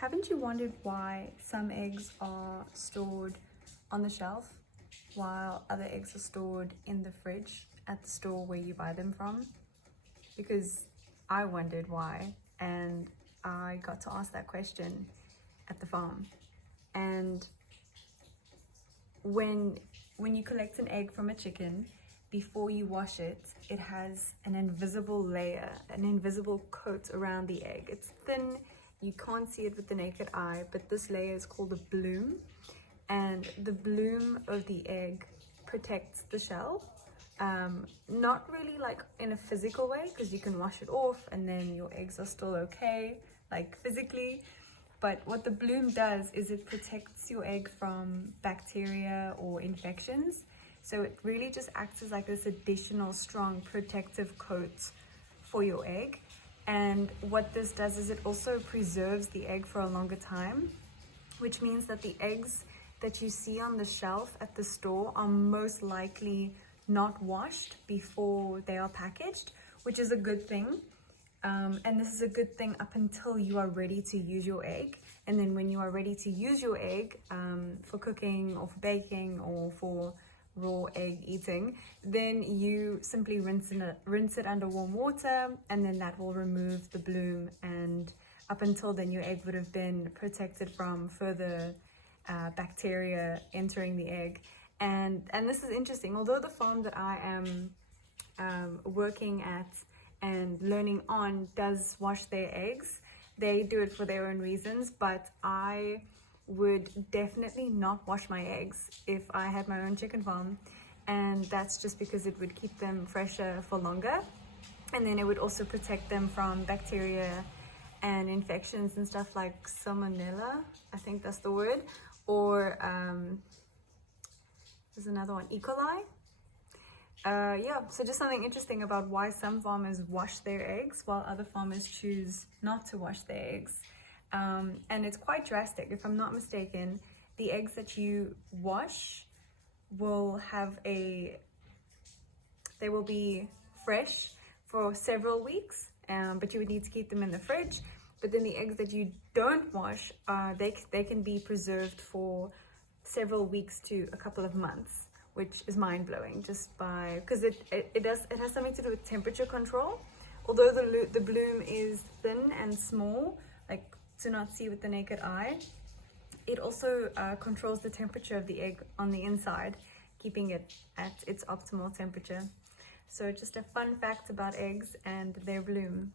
Haven't you wondered why some eggs are stored on the shelf while other eggs are stored in the fridge at the store where you buy them from? Because I wondered why, and I got to ask that question at the farm. And when you collect an egg from a chicken, before you wash it, it has an invisible layer, an invisible coat around the egg. It's thin, you can't see it with the naked eye, but this layer is called a bloom. And the bloom of the egg protects the shell. Not really like in a physical way, because you can wash it off and then your eggs are still okay, like physically. But what the bloom does is it protects your egg from bacteria or infections. So it really just acts as like this additional strong protective coat for your egg. And what this does is it also preserves the egg for a longer time, which means that the eggs that you see on the shelf at the store are most likely not washed before they are packaged, which is a good thing. And this is a good thing up until you are ready to use your egg. And then when you are ready to use your egg for cooking or for baking or for raw egg eating, then you simply rinse it under warm water, and then that will remove the bloom, and up until then your egg would have been protected from further bacteria entering the egg. And this is interesting. Although the farm that I am working at and learning on does wash their eggs, they do it for their own reasons, but I would definitely not wash my eggs if I had my own chicken farm. And that's just because it would keep them fresher for longer, and then it would also protect them from bacteria and infections and stuff like salmonella, I think that's the word, or there's another one, E. coli. Yeah, so just something interesting about why some farmers wash their eggs while other farmers choose not to wash their eggs. And it's quite drastic. If I'm not mistaken, the eggs that you wash will they will be fresh for several weeks, but you would need to keep them in the fridge. But then the eggs that you don't wash, they can be preserved for several weeks to a couple of months, which is mind-blowing, just because it has something to do with temperature control. Although the bloom is thin and small, like to not see with the naked eye, it also controls the temperature of the egg on the inside, keeping it at its optimal temperature. So just a fun fact about eggs and their bloom.